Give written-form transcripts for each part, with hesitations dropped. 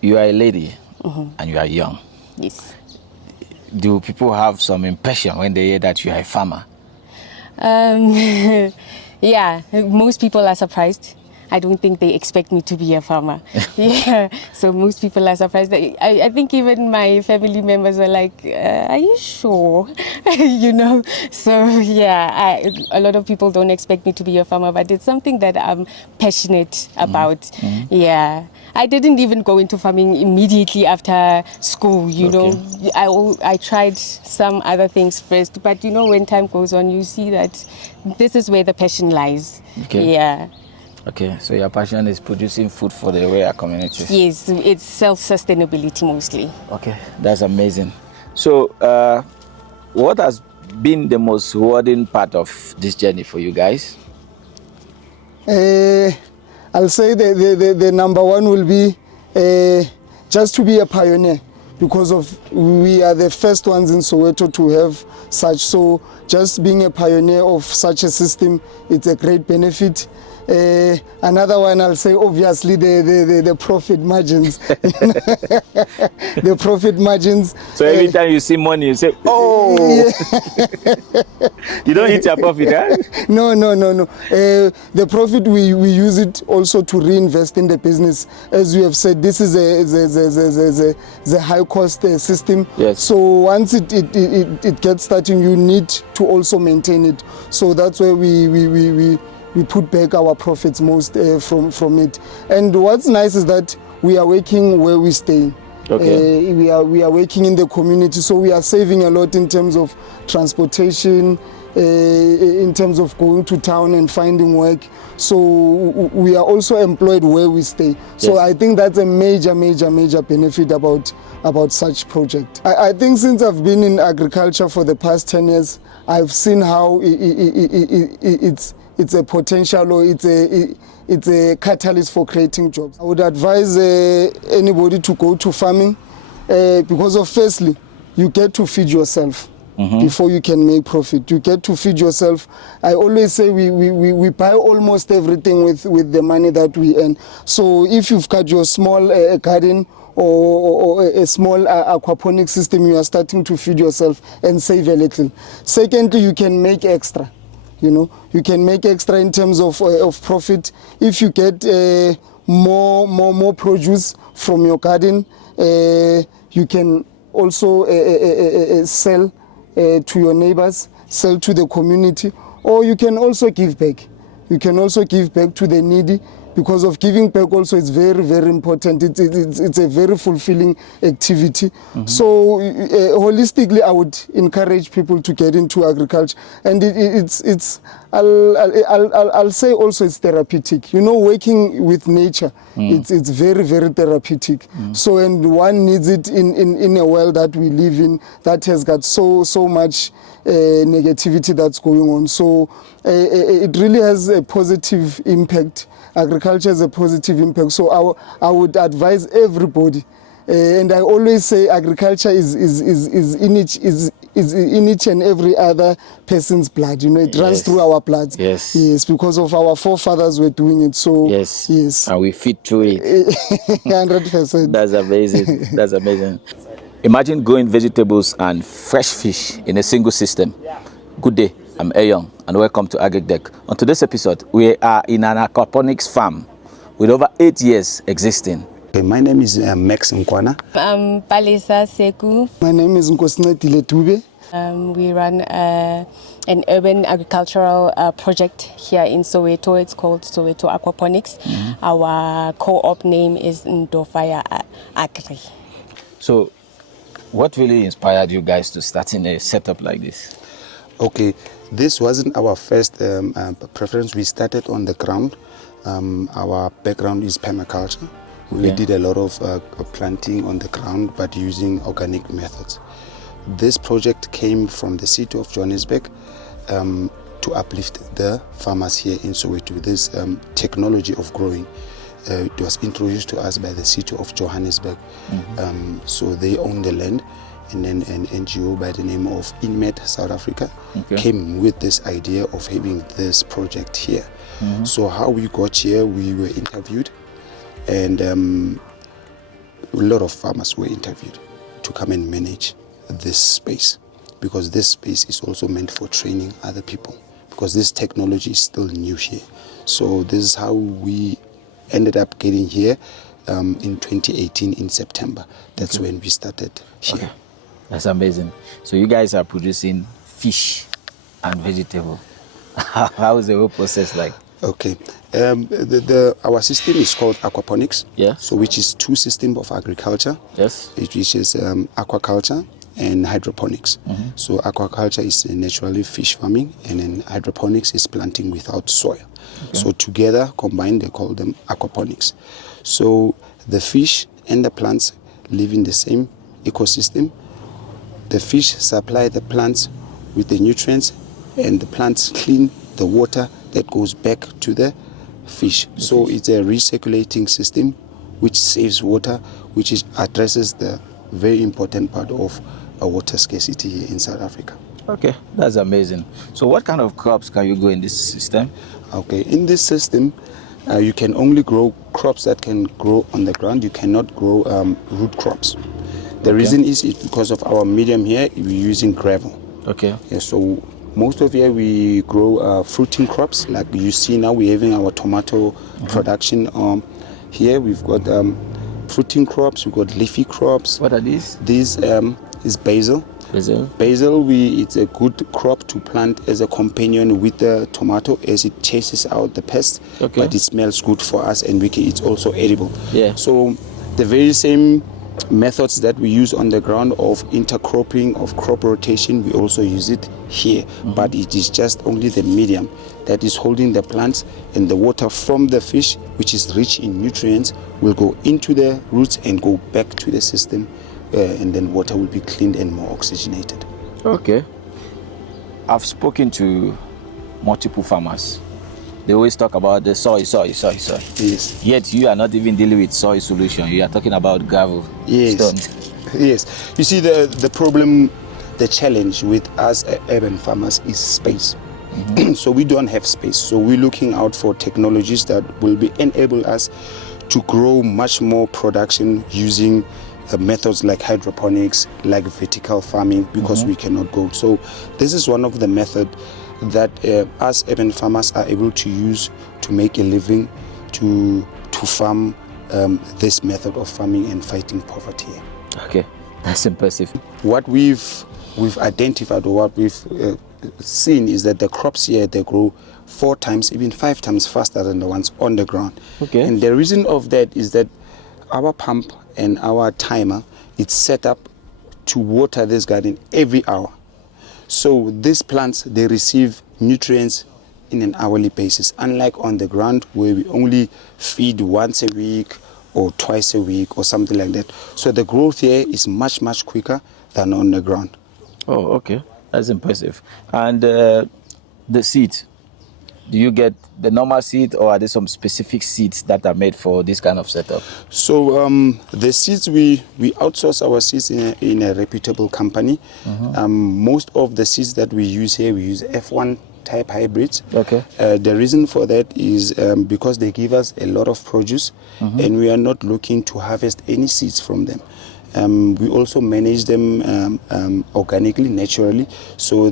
You are a lady and you are young. Yes. Do people have some impression when they hear that you are a farmer? Yeah, most people are surprised. I don't think they expect me to be a farmer. Yeah, so most people are surprised. I think even my family members were like, are you sure? You know, so yeah, a lot of people don't expect me to be a farmer, but it's something that I'm passionate about. Yeah, I didn't even go into farming immediately after school, you know. I tried some other things first, but you know, when time goes on, you see that this is where the passion lies. Okay. Yeah. Okay, so your passion is producing food for the rural communities. Yes, it's self-sustainability mostly. Okay, that's amazing. So, what has been the most rewarding part of this journey for you guys? I'll say the number one will be just to be a pioneer, because we are the first ones in Soweto to have such. So just being a pioneer of such a system, it's a great benefit. Another one, I'll say obviously the profit margins. The profit margins. So every time you see money, you say, oh, you don't eat your profit, huh? No. The profit, we use it also to reinvest in the business. As you have said, this is a high cost system. Yes. So once it gets starting, you need to also maintain it. So that's where we put back our profits most from it. And what's nice is that we are working where we stay. Okay. We are working in the community, so we are saving a lot in terms of transportation, in terms of going to town and finding work. So we are also employed where we stay. So Yes. I think that's a major benefit about such project. I think since I've been in agriculture for the past 10 years, I've seen how it's a potential, or it's a catalyst for creating jobs. I would advise anybody to go to farming because of, firstly, you get to feed yourself before you can make profit. You get to feed yourself. I always say we buy almost everything with the money that we earn. So if you've got your small garden or a small aquaponic system, you are starting to feed yourself and save a little. Secondly, you can make extra. You know, you can make extra in terms of profit. If you get more produce from your garden, you can also sell to your neighbors, sell to the community, or you can also give back. You can also give back to the needy. Because of giving back also, it's very important. It's a very fulfilling activity. So holistically, I would encourage people to get into agriculture, and I'll say also it's therapeutic. You know, working with nature, it's very therapeutic. So, and one needs it in a world that we live in that has got so much negativity that's going on. So it really has a positive impact. Agriculture has a positive impact. So I would advise everybody, and I always say agriculture is in each and every other person's blood. You know, it runs through our blood. Yes, because of our forefathers were doing it. So yes, and we feed through it. 100%. That's amazing. That's amazing. Imagine growing vegetables and fresh fish in a single system. Good day, I'm Ayon, and welcome to AGRICDECK. On today's episode, we are in an aquaponics farm with over 8 years existing. Okay, my name is Max Nkwana. I'm Palisa Seku. My name is Nkosina Dube. We run an urban agricultural project here in Soweto. It's called Soweto Aquaponics. Our co-op name is Ndofaya Agri. So, what really inspired you guys to start in a setup like this? Okay, this wasn't our first preference. We started on the ground. Our background is permaculture. We did a lot of planting on the ground, but using organic methods. This project came from the city of Johannesburg to uplift the farmers here in Soweto. This technology of growing, it was introduced to us by the city of Johannesburg. So they own the land, and then an NGO by the name of INMED South Africa came with this idea of having this project here. So how we got here, we were interviewed, and lot of farmers were interviewed to come and manage this space, because this space is also meant for training other people, because this technology is still new here. So this is how we ended up getting here in 2018 in September. That's when we started here. Okay. That's amazing. So you guys are producing fish and vegetable. How is the whole process like? Okay. Our system is called aquaponics. Yeah. So which is two systems of agriculture. Yes. Which is aquaculture and hydroponics. So aquaculture is naturally fish farming, and then hydroponics is planting without soil. So together, combined, they call them aquaponics. So the fish and the plants live in the same ecosystem. The fish supply the plants with the nutrients, and the plants clean the water that goes back to the fish. So it's a recirculating system which saves water, which addresses the very important part of water scarcity here in South Africa. Okay, that's amazing. So what kind of crops can you grow in this system? Okay, in this system, you can only grow crops that can grow on the ground. You cannot grow root crops. The reason is because of our medium here, we're using gravel. Okay. Yeah, so most of here we grow fruiting crops. Like you see now, we're having our tomato production. Here we've got fruiting crops, we've got leafy crops. What are these? This is basil. Basil, it's a good crop to plant as a companion with the tomato, as it chases out the pest. Okay. But it smells good for us, and it's also edible. Yeah. So the very same methods that we use on the ground of intercropping, of crop rotation, we also use it here. But it is just only the medium that is holding the plants, and the water from the fish, which is rich in nutrients, will go into the roots and go back to the system. And then water will be cleaned and more oxygenated. Okay. I've spoken to multiple farmers. They always talk about the soil. Yes. Yet you are not even dealing with soil solution. You are talking about gravel. Yes. Stones. Yes. You see, the problem, the challenge with us urban farmers is space. So we don't have space. So we're looking out for technologies that will enable us to grow much more production using methods like hydroponics, like vertical farming, because we cannot go. So this is one of the methods that us urban farmers are able to use to make a living, to farm this method of farming and fighting poverty. Okay, that's impressive. What we've identified, or what we've seen, is that the crops here, they grow 4 times, even 5 times faster than the ones on the ground. Okay. And the reason of that is that our pump and our timer, it's set up to water this garden every hour. So these plants, they receive nutrients in an hourly basis, unlike on the ground where we only feed once a week or twice a week or something like that. So the growth here is much, much quicker than on the ground. Oh, okay. That's impressive. And the seeds, do you get the normal seed, or are there some specific seeds that are made for this kind of setup? So the seeds, we outsource our seeds in a reputable company. Most of the seeds that we use here, we use F1 type hybrids. Okay. The reason for that is because they give us a lot of produce, and we are not looking to harvest any seeds from them. We also manage them organically, naturally, so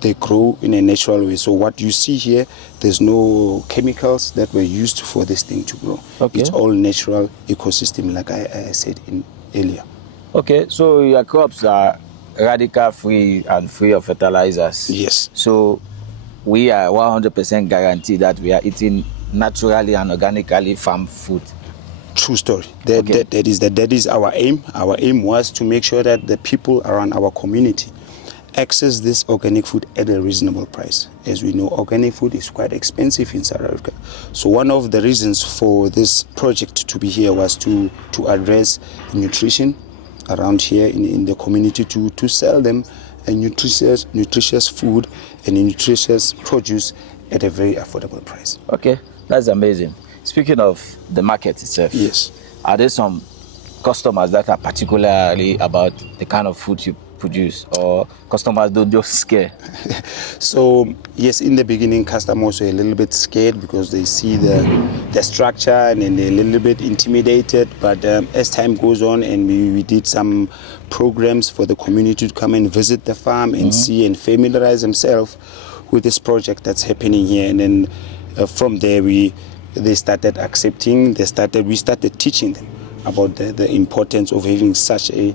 they grow in a natural way. So what you see here, there's no chemicals that were used for this thing to grow. Okay. It's all natural ecosystem, like I said earlier. Okay, so your crops are radical free and free of fertilizers. Yes. So we are 100% guaranteed that we are eating naturally and organically farmed food. True story. That is our aim. Our aim was to make sure that the people around our community access this organic food at a reasonable price. As we know, organic food is quite expensive in South Africa. So one of the reasons for this project to be here was to address nutrition around here in the community, to sell them a nutritious food and a nutritious produce at a very affordable price. Okay, that's amazing. Speaking of the market itself, yes, are there some customers that are particularly about the kind of food produce, or customers don't just scare? So yes, in the beginning, customers were a little bit scared because they see the structure and then they're a little bit intimidated. But as time goes on, and we did some programs for the community to come and visit the farm and see and familiarize themselves with this project that's happening here. And then from there, they started accepting. We started teaching them about the importance of having such a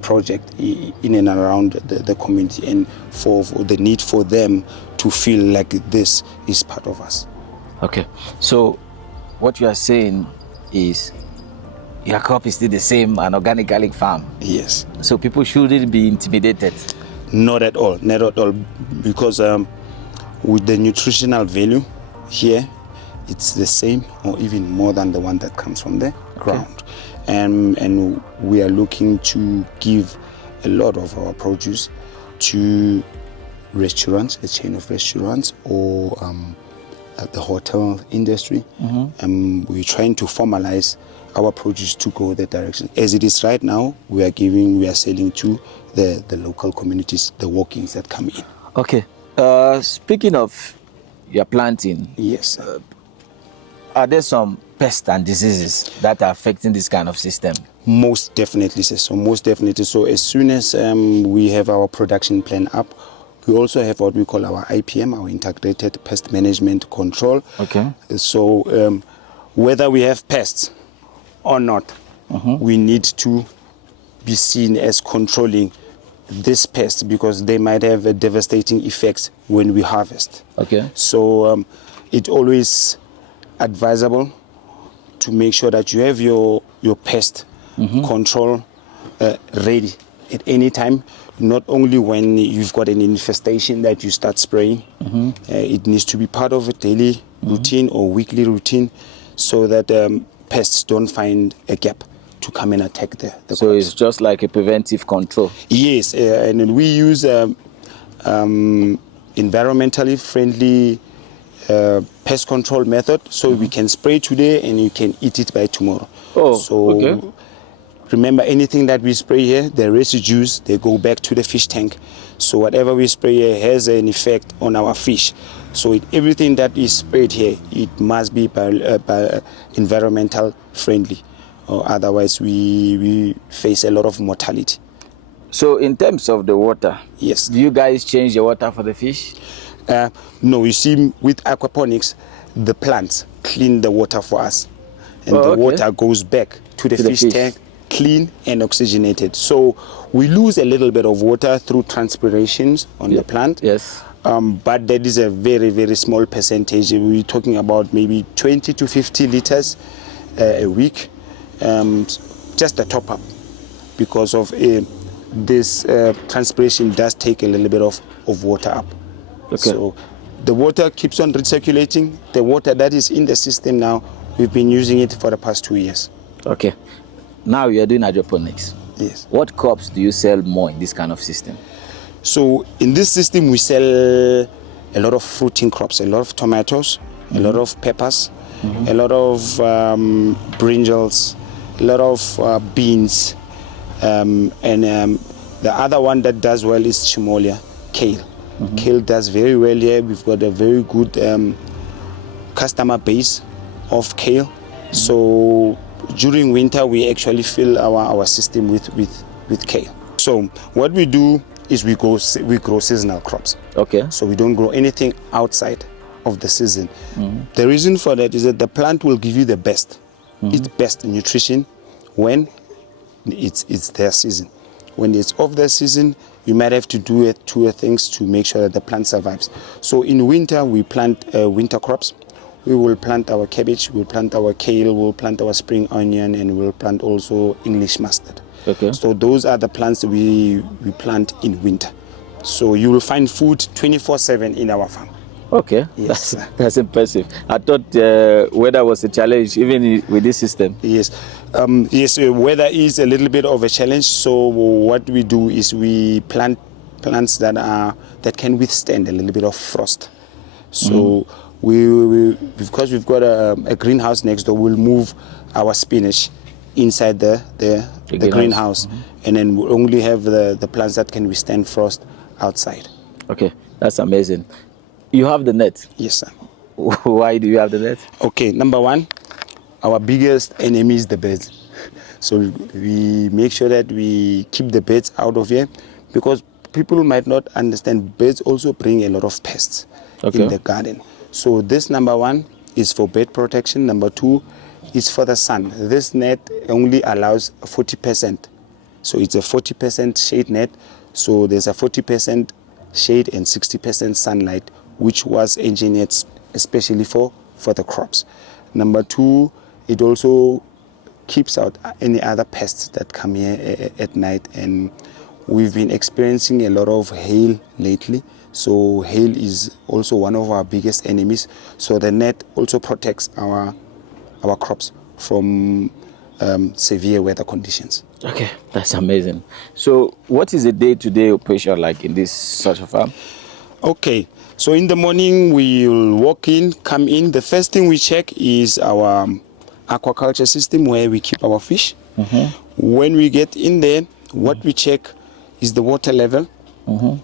project in and around the community, and for the need for them to feel like this is part of us. Okay, so what you are saying is your crop is still the same, an organic garlic farm. Yes. So people shouldn't be intimidated. Not at all, because with the nutritional value here, it's the same or even more than the one that comes from the ground. And we are looking to give a lot of our produce to restaurants, a chain of restaurants, or the hotel industry. We're trying to formalize our produce to go that direction. As it is right now, we are selling to the local communities, the walk-ins that come in. Okay, speaking of your planting, Yes. Are there some pests and diseases that are affecting this kind of system? Most definitely, sir. So most definitely. So as soon as we have our production plan up, we also have what we call our IPM, our Integrated Pest Management Control. Okay. So whether we have pests or not, we need to be seen as controlling this pest, because they might have a devastating effects when we harvest. Okay. So it's always advisable to make sure that you have your pest control ready at any time, not only when you've got an infestation that you start spraying. It needs to be part of a daily routine or weekly routine, so that pests don't find a gap to come and attack the So crops. it's just like a preventive control. Yes, and we use environmentally friendly pest control method, so we can spray today and you can eat it by tomorrow. Oh, so okay. Remember, anything that we spray here, the residues, they go back to the fish tank. So whatever we spray here has an effect on our fish. So everything that is sprayed here, it must be by environmental friendly, or otherwise we face a lot of mortality. So in terms of the water, Yes. do you guys change the water for the fish? No, you see, with aquaponics, the plants clean the water for us, and the okay. water goes back to the fish tank, clean and oxygenated. So we lose a little bit of water through transpirations on the plant. Yes. But that is a very, very small percentage. We're talking about maybe 20 to 50 liters a week, just a top up, because of this transpiration does take a little bit of water up. Okay. So the water keeps on recirculating. The water that is in the system now, we've been using it for the past 2 years. Okay. Now you are doing hydroponics. Yes. What crops do you sell more in this kind of system? So in this system, we sell a lot of fruiting crops, a lot of tomatoes, a lot of peppers, a lot of brinjals, a lot of beans, and the other one that does well is chimolia, kale. Kale does very well here. We've got a very good customer base of kale. So during winter, we actually fill our system with kale. So what we do is we grow seasonal crops. Okay. So we don't grow anything outside of the season. The reason for that is that the plant will give you the best, its best nutrition when it's their season. When it's off their season, you might have to do two things to make sure that the plant survives. So in winter, we plant winter crops. We will plant our cabbage, we'll plant our kale, we'll plant our spring onion, and we'll plant also English mustard. Okay. So those are the plants that we plant in winter. So you will find food 24/7 in our farm. Okay. Yes. That's impressive. I thought weather was a challenge even with this system. Yes. Yes, weather is a little bit of a challenge. So what we do is we plant plants that can withstand a little bit of frost. So we because we've got a greenhouse next door, we'll move our spinach inside the the greenhouse. And then we only have the plants that can withstand frost outside. Okay, that's amazing. You have the net. Yes, sir. Why do you have the net? Okay, number one, our biggest enemy is the birds. So we make sure that we keep the birds out of here, because people might not understand birds also bring a lot of pests in the garden. So this number one is for bird protection. Number two is for the sun. This net only allows 40%. So it's a 40% shade net. So there's a 40% shade and 60% sunlight, which was engineered especially for the crops. Number two, it also keeps out any other pests that come here at night. And we've been experiencing a lot of hail lately. So hail is also one of our biggest enemies. So the net also protects our crops from severe weather conditions. Okay, that's amazing. So what is the day-to-day operation like in this such a farm? Okay, so in the morning we'll walk in, come in. The first thing we check is our aquaculture system where we keep our fish. When we get in there, what we check is the water level,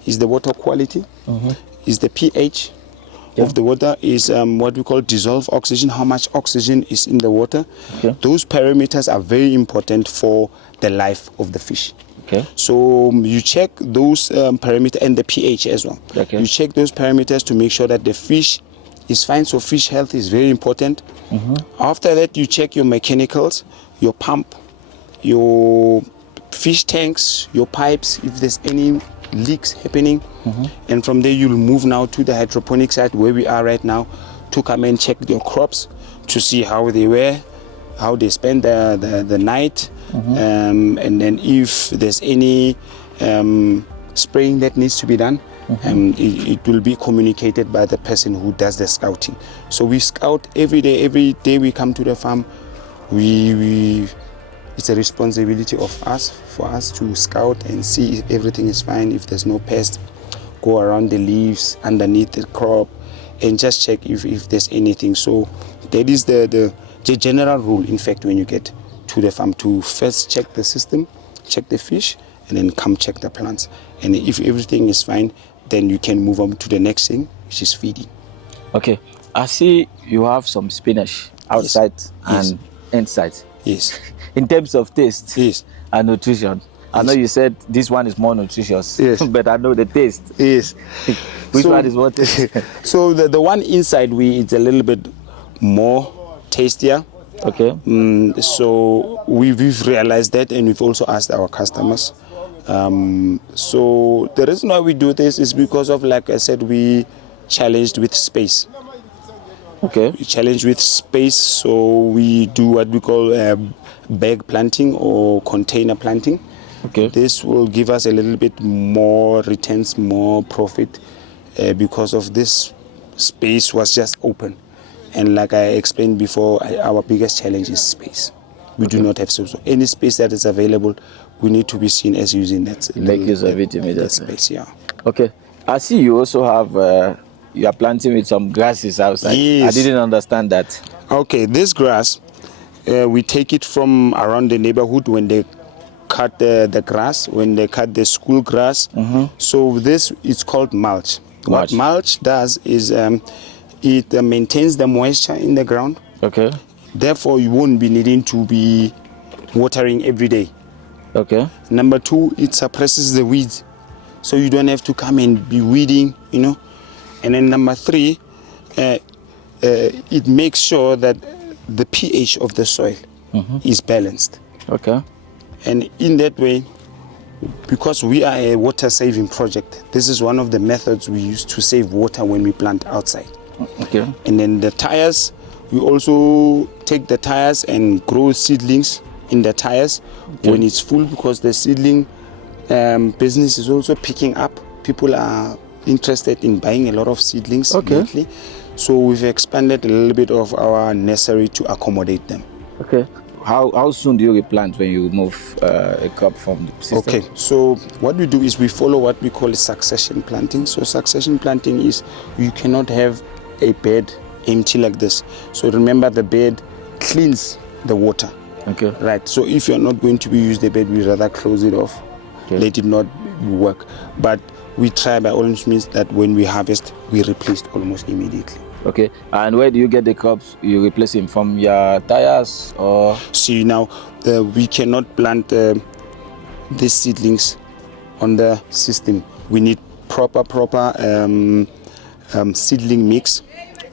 is the water quality, is the pH of the water, is what we call dissolved oxygen, how much oxygen is in the water. Those parameters are very important for the life of the fish. So you check those parameters and the pH as well. You check those parameters to make sure that the fish is fine. So fish health is very important. After that, you check your mechanicals, your pump, your fish tanks, your pipes, if there's any leaks happening. And from there you'll move now to the hydroponic side where we are right now, to come and check your crops to see how they were, how they spend the night, and then if there's any spraying that needs to be done, it will be communicated by the person who does the scouting. So we scout every day we come to the farm. It's a responsibility for us to scout and see if everything is fine, if there's no pest, go around the leaves, underneath the crop, and just check if there's anything. So that is the general rule, in fact, when you get to the farm, to first check the system, check the fish, and then come check the plants. And if everything is fine, then you can move on to the next thing, which is feeding. Okay, I see you have some spinach outside and inside. Yes. In terms of taste and nutrition, I know you said this one is more nutritious, but I know the taste. Which one is more tasty? So the one inside, it's a little bit more tastier. So we've realized that, and we've also asked our customers. So the reason why we do this is because of, like I said, we challenged with space. We challenge with space, so we do what we call bag planting or container planting. This will give us a little bit more returns, more profit, because of this space was just open. And like I explained before, our biggest challenge is space. We do not have so any space that is available. We need to be seen as using that. Make use of it immediately. That space, Okay, I see you also have. You are planting with some grasses outside. I didn't understand that. Okay, this grass, we take it from around the neighborhood when they cut the grass, when they cut the school grass. So this is called mulch. What mulch does is it maintains the moisture in the ground. Therefore, you won't be needing to be watering every day. Number two, it suppresses the weeds. So you don't have to come and be weeding, And then number three, it makes sure that the pH of the soil is balanced. And in that way, because we are a water saving project, this is one of the methods we use to save water when we plant outside. And then the tires, we also take the tires and grow seedlings in the tires when it's full, because the seedling business is also picking up. People are interested in buying a lot of seedlings lately. So we've expanded a little bit of our nursery to accommodate them. How soon do you replant when you move a crop from the system? So what we do is we follow what we call succession planting. So succession planting is, you cannot have a bed empty like this. So remember, the bed cleans the water. Okay. Right. So if you're not going to be use the bed, we rather close it off. Okay. Let it not work. But we try by all means that when we harvest, we replace it almost immediately. Okay. And where do you get the crops? You replace them from your tires or? See now, we cannot plant these seedlings on the system. We need proper seedling mix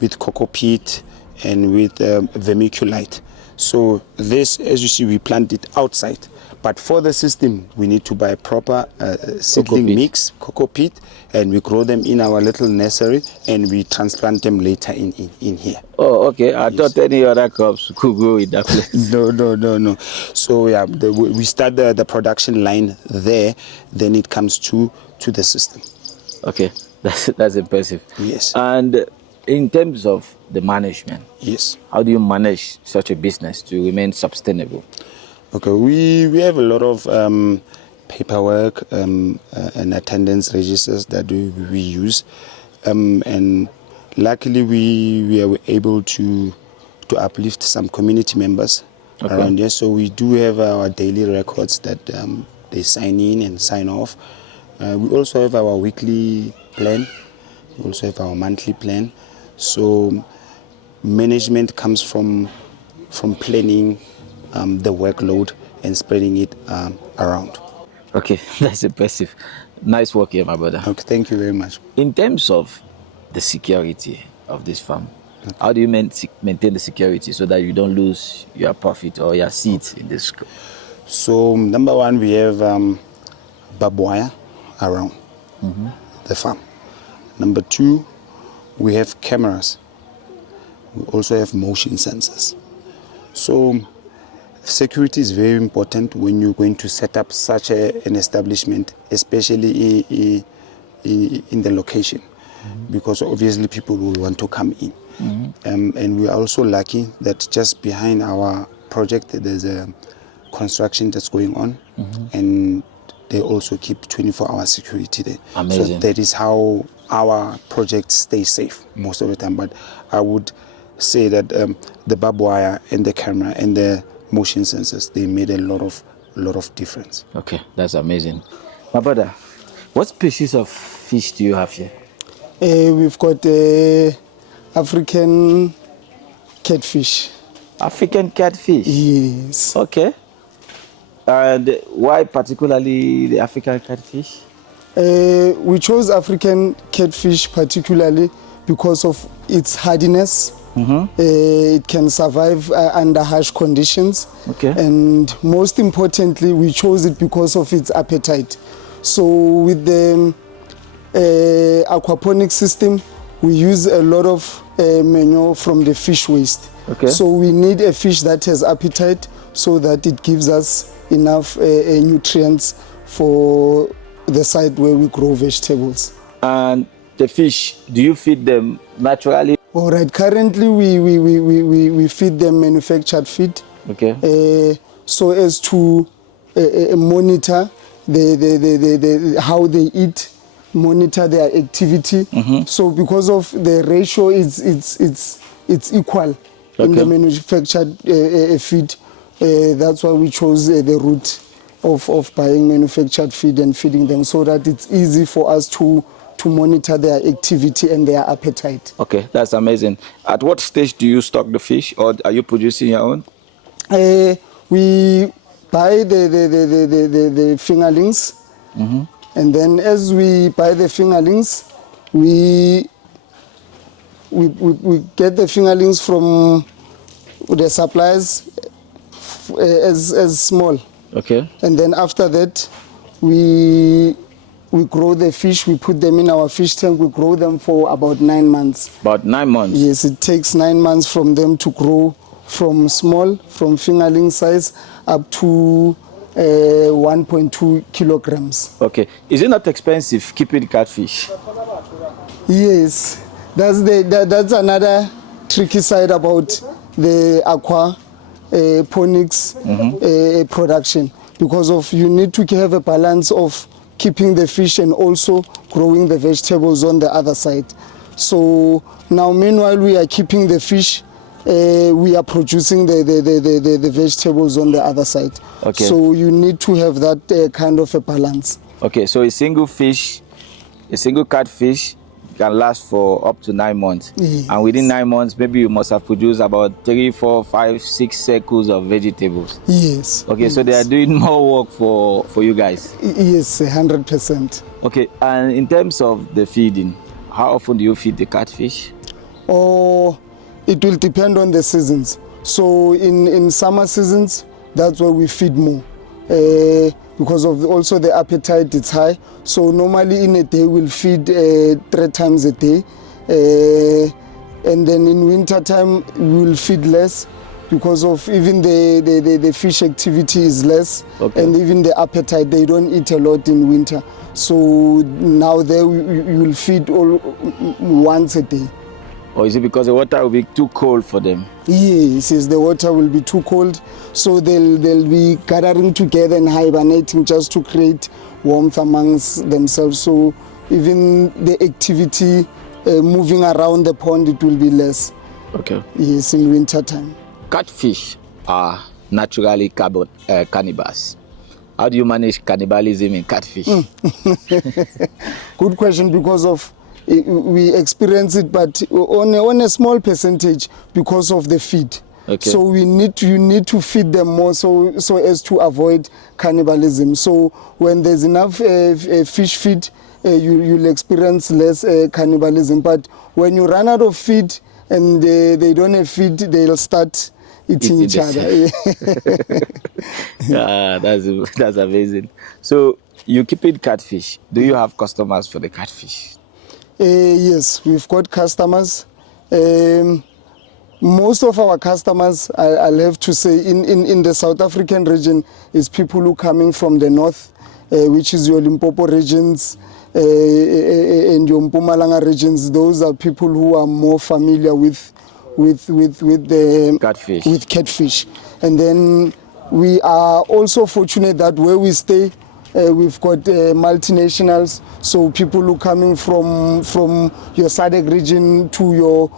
with cocoa peat and with vermiculite. So this, as you see, we plant it outside. But for the system, we need to buy proper seedling mix, cocoa peat, and we grow them in our little nursery, and we transplant them later in here. Oh, okay. I thought any other crops could grow in that place. No. So yeah, we start the production line there, then it comes to the system. Okay, that's impressive. Yes. And in terms of the management, Yes. how do you manage such a business to remain sustainable? Okay, we have a lot of paperwork and attendance registers that we use, and luckily we are able to uplift some community members around here. So we do have our daily records that they sign in and sign off. We also have our weekly plan. We also have our monthly plan. So management comes from planning the workload and spreading it around. Okay, that's impressive. Nice work here, my brother. Okay, thank you very much. In terms of the security of this farm, how do you maintain the security so that you don't lose your profit or your seeds in this? So number one, we have barbed wire around the farm. Number two, we have cameras. We also have motion sensors. So security is very important when you're going to set up such an establishment, especially in the location, because obviously people will want to come in. And we are also lucky that just behind our project there's a construction that's going on, and they also keep 24-hour security there. Amazing. So that is how our project stays safe most of the time. But I would say that the barbed wire and the camera and the motion sensors, they made a lot of difference. Okay, that's amazing. My brother, what species of fish do you have here? We've got African catfish. African catfish? Yes. Okay. And why particularly the African catfish? We chose African catfish particularly because of its hardiness. It can survive under harsh conditions. Okay. And most importantly, we chose it because of its appetite. So with the aquaponic system, we use a lot of manure from the fish waste. Okay. So we need a fish that has appetite so that it gives us enough nutrients for the site where we grow vegetables. And the fish, do you feed them naturally? All right, currently we feed them manufactured feed. Okay. So as to monitor how they eat, monitor their activity. So because of the ratio, it's equal in the manufactured feed. That's why we chose the route of buying manufactured feed and feeding them, so that it's easy for us to monitor their activity and their appetite. Okay, that's amazing. At what stage do you stock the fish, or are you producing your own? We buy the fingerlings, and then as we buy the fingerlings, we get the fingerlings from the suppliers as small. Okay. And then after that, we grow the fish, we put them in our fish tank, we grow them for about 9 months. About 9 months? Yes, it takes 9 months from them to grow from small, from fingerling size, up to 1.2 kilograms. Okay. Is it not expensive keeping catfish? Yes, that's another tricky side about the aquaponics production, because of you need to have a balance of keeping the fish and also growing the vegetables on the other side. So now meanwhile we are keeping the fish, we are producing the vegetables on the other side. Okay. So you need to have that kind of a balance. Okay, so a single catfish can last for up to 9 months. Yes. And within 9 months, maybe you must have produced about 3, 4, 5, 6 circles of vegetables. Yes. Okay, yes. so they are doing more work for you guys. Yes, 100%. Okay, and in terms of the feeding, how often do you feed the catfish? Or it will depend on the seasons. So in summer seasons, that's where we feed more. Because of also the appetite, it's high. So normally in a day we'll feed 3 times a day. And then in winter time we'll feed less because of even the fish activity is less. Okay. And even the appetite, they don't eat a lot in winter. So now there we will feed all once a day. Or is it because the water will be too cold for them? Yes, the water will be too cold, so they'll be gathering together and hibernating just to create warmth amongst themselves. So even the activity moving around the pond, it will be less. Okay. Yes, in winter time. Catfish are naturally cannibals. How do you manage cannibalism in catfish? Good question, because of we experience it, but on a small percentage because of the feed. Okay. So you need to feed them more so as to avoid cannibalism. So when there's enough fish feed, you'll experience less cannibalism. But when you run out of feed and they don't have feed, they'll start eating each other. Yeah, that's amazing. So you keep it catfish. Do you have customers for the catfish? Yes, we've got customers. Most of our customers, I'll have to say, in the South African region, is people who are coming from the north, which is your Limpopo regions and your Mpumalanga regions. Those are people who are more familiar with the Catfish. with catfish. And then we are also fortunate that where we stay, we've got multinationals, so people who are coming from your SADC region to your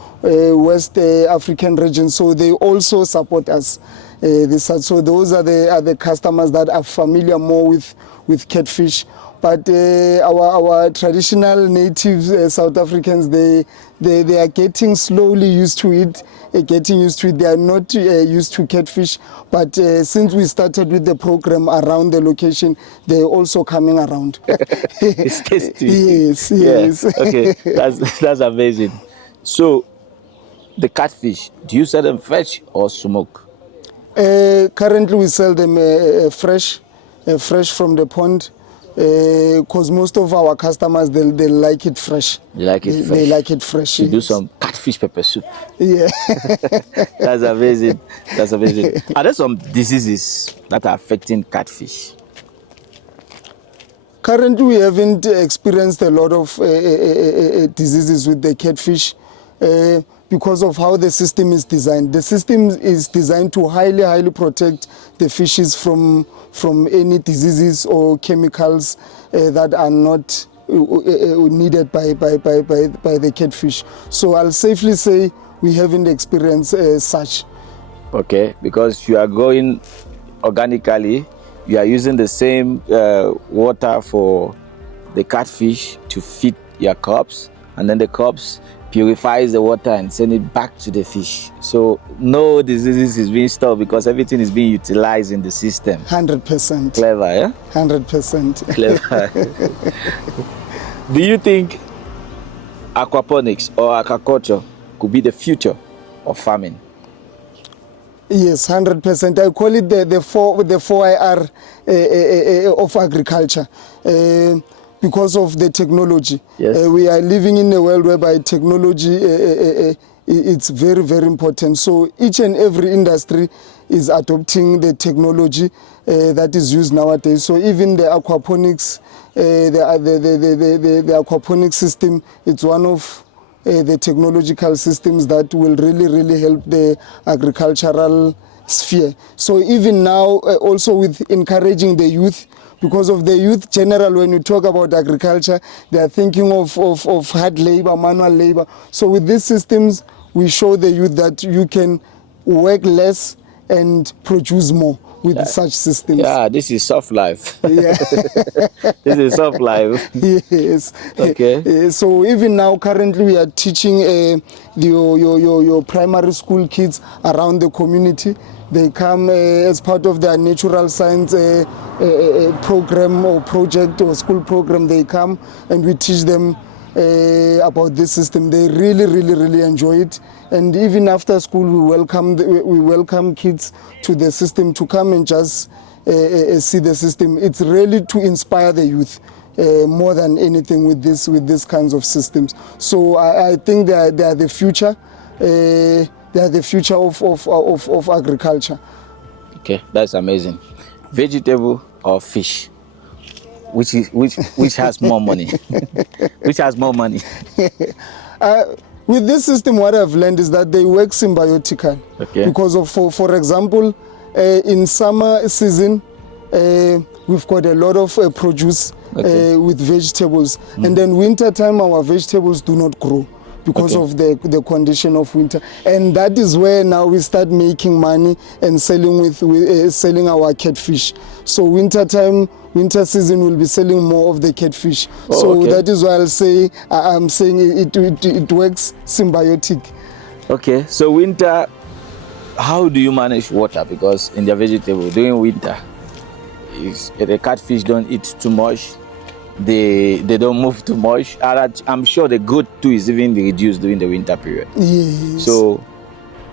West African region, so they also support us. So those are the customers that are familiar more with catfish. But our traditional native South Africans, they are getting slowly used to it. They are not used to catfish. But since we started with the program around the location, they're also coming around. It's tasty. Yes, yes. yes. Okay, that's amazing. So the catfish, do you sell them fresh or smoke? Currently, we sell them fresh from the pond. Because most of our customers, they like it fresh. They like it fresh. They like it fresh. You do some catfish pepper soup. Yeah. That's amazing. That's amazing. Are there some diseases that are affecting catfish? Currently, we haven't experienced a lot of diseases with the catfish because of how the system is designed. The system is designed to highly protect the fishes from any diseases or chemicals that are not needed by the catfish. So I'll safely say we haven't experienced such. Okay, because you are growing organically, you are using the same water for the catfish to feed your crops, and then the crops purifies the water and send it back to the fish. So no diseases is being stopped because everything is being utilized in the system. 100%. Clever, yeah? 100%. Clever. Do you think aquaponics or aquaculture could be the future of farming? Yes, 100%. I call it the 4IR of agriculture. Because of the technology. Yes. We are living in a world whereby technology it's very important. So each and every industry is adopting the technology that is used nowadays. So even the aquaponics, the aquaponics system, it's one of the technological systems that will really help the agricultural sphere. So even now, also with encouraging the youth, because of the youth general, when you talk about agriculture, they are thinking of hard labor, manual labor. So with these systems, we show the youth that you can work less and produce more with such systems. Yeah, this is soft life. Yeah. This is soft life. Yes. Okay. So even now, currently, we are teaching your primary school kids around the community. They come as part of their natural science program or project or school program. They come and we teach them about this system. They really enjoy it. And even after school, we welcome kids to the system to come and just see the system. It's really to inspire the youth more than anything with these kinds of systems. So I think they are the future. They are the future of agriculture. Okay, that's amazing. Vegetable or fish? Which has more money? Which has more money? With this system, what I've learned is that they work symbiotically. Okay. Because of, for example, in summer season, we've got a lot of produce with vegetables, and then winter time our vegetables do not grow because of the condition of winter, and that is where now we start making money and selling selling our catfish. So winter season will be selling more of the catfish. That is why I'm saying it works symbiotic. Okay, so winter, how do you manage water? Because in the vegetable during winter, the catfish don't eat too much. They don't move too much. I'm sure the growth too is even reduced during the winter period. Yes. So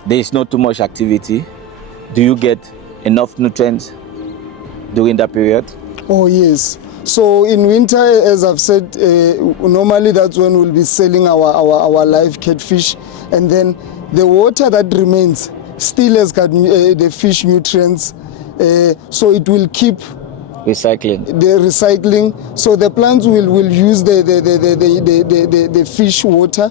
there is not too much activity. Do you get enough nutrients during that period? Oh yes. So in winter, as I've said, normally that's when we'll be selling our live catfish, and then the water that remains still has got the fish nutrients, so it will keep recycling. So the plants will use the fish water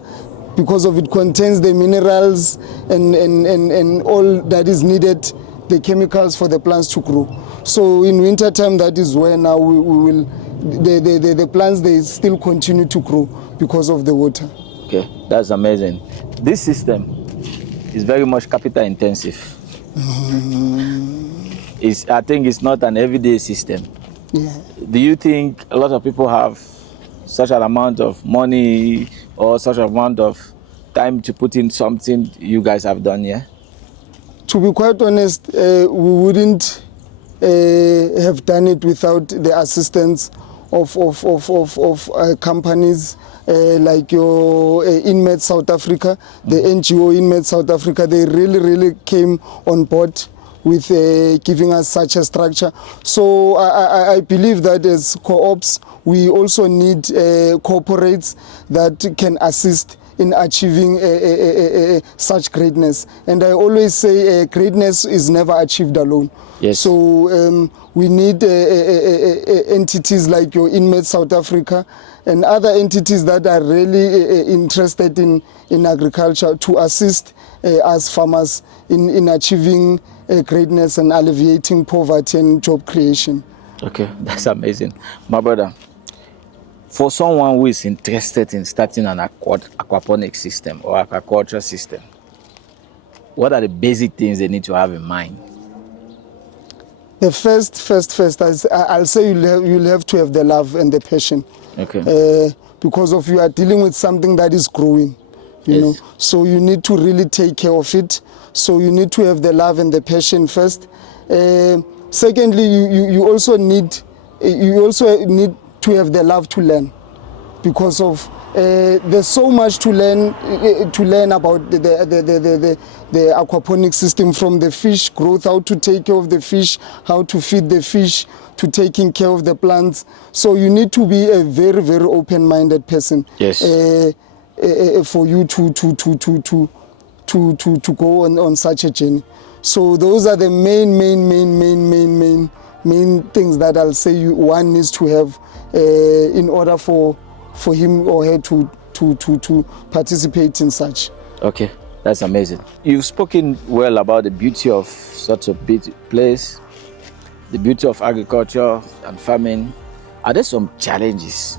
because of it contains the minerals and all that is needed, the chemicals for the plants to grow. So in winter time, that is where now the plants, they still continue to grow because of the water. Okay, that's amazing. This system is very much capital intensive. I think it's not an everyday system. Yeah. Do you think a lot of people have such an amount of money or such an amount of time to put in something you guys have done here? To be quite honest, we wouldn't have done it without the assistance of companies like your InMed South Africa, the NGO InMed South Africa. They really came on board with giving us such a structure. So I believe that as co-ops, we also need corporates that can assist in achieving such greatness. And I always say greatness is never achieved alone. Yes. So we need entities like your InMed South Africa and other entities that are really interested in agriculture to assist us farmers in achieving greatness and alleviating poverty and job creation. Okay, that's amazing. My brother, for someone who is interested in starting an aquaponic system or aquaculture system, what are the basic things they need to have in mind? The first, I'll say you'll have to have the love and the passion. Okay. Because of you are dealing with something that is growing, you know. So you need to really take care of it. So you need to have the love and the passion first. Secondly, you also need to have the love to learn, because of there's so much to learn about the aquaponic system, from the fish growth, how to take care of the fish, how to feed the fish, to taking care of the plants. So you need to be a very open-minded person. Yes. For you to go on such a journey. So those are the main things that I'll say one needs to have in order for him or her to participate in such. Okay, that's amazing. You've spoken well about the beauty of such a big place, the beauty of agriculture and farming. Are there some challenges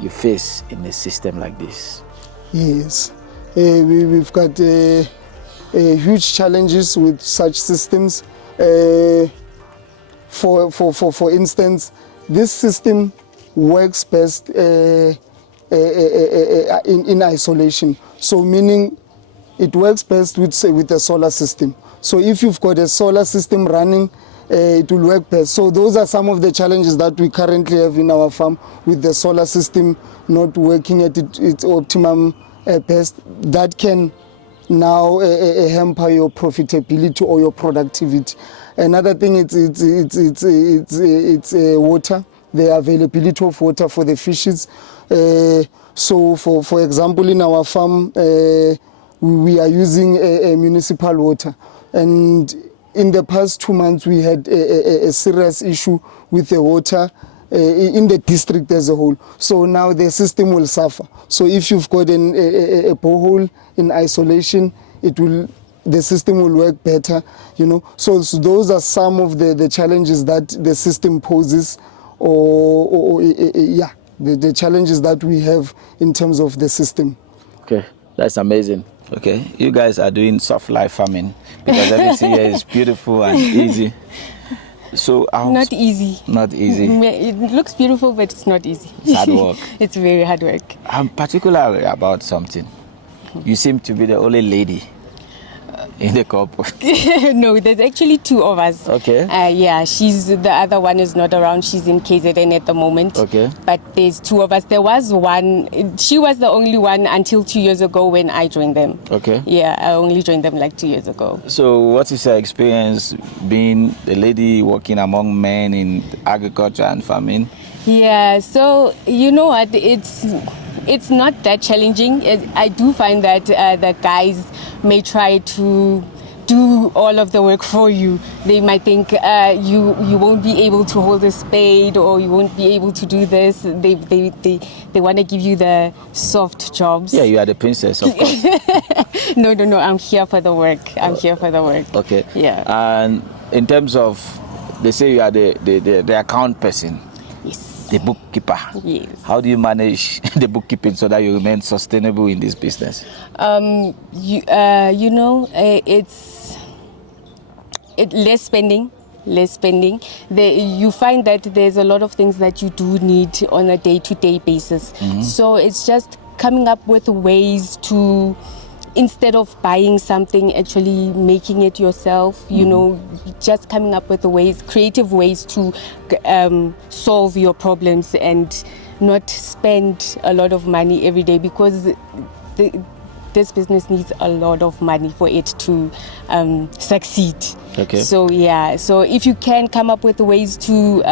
you face in a system like this? Yes. We've got huge challenges with such systems. For instance, this system works best in isolation. So meaning it works best with a solar system. So if you've got a solar system running, it will work best. So those are some of the challenges that we currently have in our farm with the solar system not working at its optimum best. That can now hamper your profitability or your productivity. Another thing it's water, the availability of water for the fishes. So for example, in our farm, we are using a municipal water, and in the past 2 months we had a serious issue with the water in the district as a whole. So now the system will suffer. So if you've got a borehole in isolation, the system will work better, you know. So those are some of the challenges that the system poses, the challenges that we have in terms of the system. Okay, that's amazing. Okay, you guys are doing soft life farming because everything here is beautiful and easy. So not easy. Not easy. It looks beautiful, but it's not easy. It's hard work. It's very hard work. I'm particular about something. You seem to be the only lady in the couple. No, there's actually 2 of us. Okay. Yeah, the other one is not around. She's in KZN at the moment. Okay. But there's 2 of us. There was one. She was the only one until 2 years ago when I joined them. Okay. Yeah, I only joined them like 2 years ago. So what is your experience being a lady working among men in agriculture and farming? Yeah, so you know what, it's not that challenging. I do find that the guys may try to do all of the work for you. They might think you won't be able to hold a spade, or you won't be able to do this. They want to give you the soft jobs. Yeah, you are the princess, of course. No, I'm here for the work. Here for the work. Okay. Yeah. And in terms of, they say you are the account person. Yes. The bookkeeper. Yes. How do you manage the bookkeeping so that you remain sustainable in this business? It's less spending. You find that there's a lot of things that you do need on a day-to-day basis. Mm-hmm. So it's just coming up with ways to, instead of buying something, actually making it yourself, you know, just coming up with creative ways to solve your problems and not spend a lot of money every day, because this business needs a lot of money for it to succeed. Okay. So if you can come up with ways to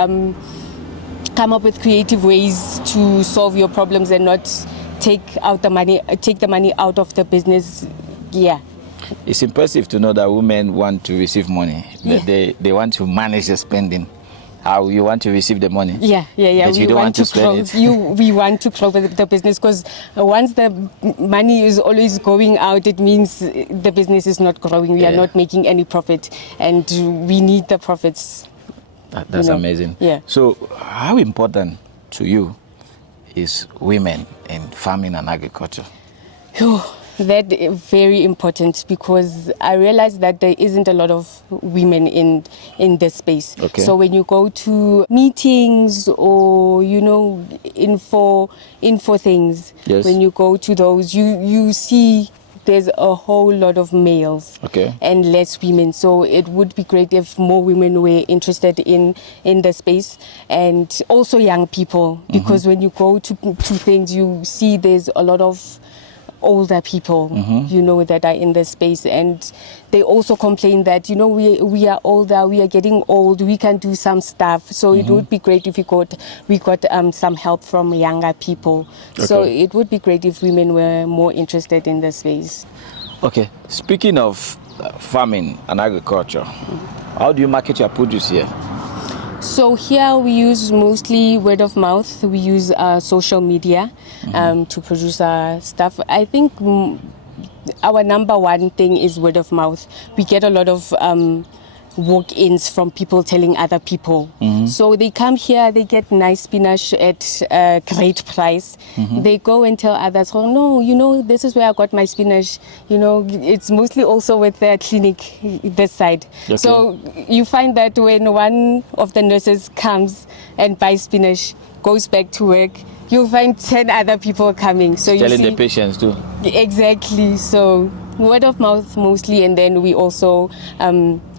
creative ways to solve your problems and not take the money out of the business. Yeah, it's impressive to know that women want to receive money. Yeah. They want to manage the spending. How you want to receive the money? Yeah. But you don't want to spend it. We want to close the business, because once the money is always going out, it means the business is not growing. We are not making any profit, and we need the profits. That's amazing. Yeah. So how important to you is women in farming and agriculture? That is very important, because I realized that there isn't a lot of women in this space. Okay. So when you go to meetings or info things, yes, when you go to those, you see there's a whole lot of males, okay, and less women. So it would be great if more women were interested in the space, and also young people, because when you go to things, you see there's a lot of older people, that are in the space, and they also complain that we are older, we are getting old, we can do some stuff. So it would be great if we got some help from younger people. Okay. So it would be great if women were more interested in the space. Okay, speaking of farming and agriculture, how do you market your produce here? So here we use mostly word of mouth. We use social media to produce our stuff. I think our number one thing is word of mouth. We get a lot of walk-ins from people telling other people. So they come here, they get nice spinach at a great price. They go and tell others, oh no, you know, this is where I got my spinach. You know, it's mostly also with the clinic this side. Okay. So you find that when one of the nurses comes and buys spinach, goes back to work, you'll find 10 other people coming. So Telling you see, the patients too. exactly. So word of mouth mostly, and then we also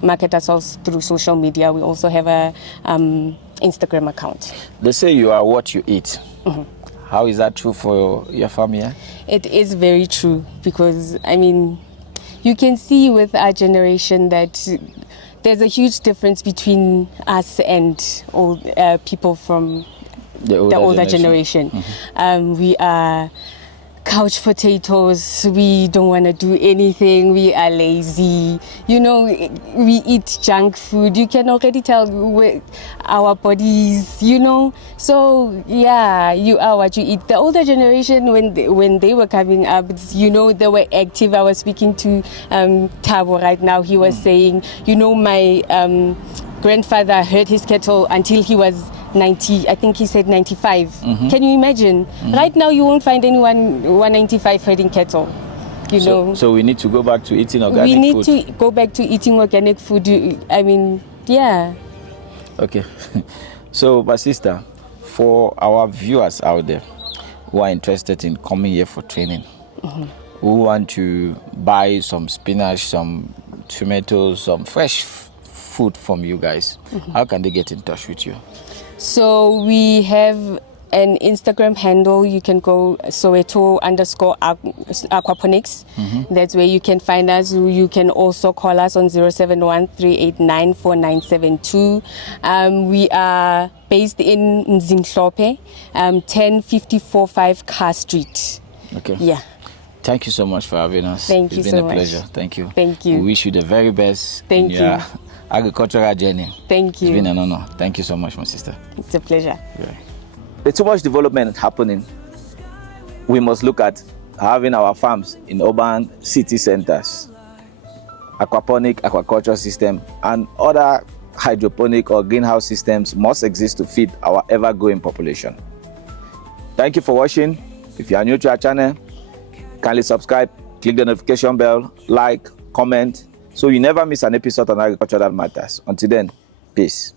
market ourselves through social media. We also have a Instagram account. They say you are what you eat. How is that true for your family? Yeah? It is very true, because I mean, you can see with our generation that there's a huge difference between us and old people from the older generation. We are couch potatoes. We don't want to do anything. We are lazy. You know, we eat junk food. You can already tell with our bodies, you know. So yeah, you are what you eat. The older generation, when they were coming up, you know, they were active. I was speaking to Tabo right now. He was saying, you know, my grandfather herd his cattle until he was 90, I think he said 95. Can you imagine? Right now you won't find anyone 195 herding cattle. You know. So we need to go back to eating organic food. We need to go back to eating organic food. I mean, yeah. Okay. So, my sister, for our viewers out there who are interested in coming here for training, who want to buy some spinach, some tomatoes, some fresh food from you guys, how can they get in touch with you? So we have an Instagram handle. You can go Soweto_aquaponics. That's where you can find us. You can also call us on 071-389-4972. We are based in Mzimhlope, 1054-5 Car Street. Okay. Yeah. Thank you so much for having us. Thank you It's so been a much. pleasure. Thank you. Thank you. We wish you the very best Thank in your you. agricultural journey. Thank you. It's been an honor. Thank you so much, my sister. It's a pleasure. There's too much development happening. We must look at having our farms in urban city centers, aquaponic aquaculture system, and other hydroponic or greenhouse systems must exist to feed our ever-growing population. Thank you for watching. If you are new to our channel, kindly subscribe, click the notification bell, like, comment, so you never miss an episode on Agriculture That Matters. Until then, peace.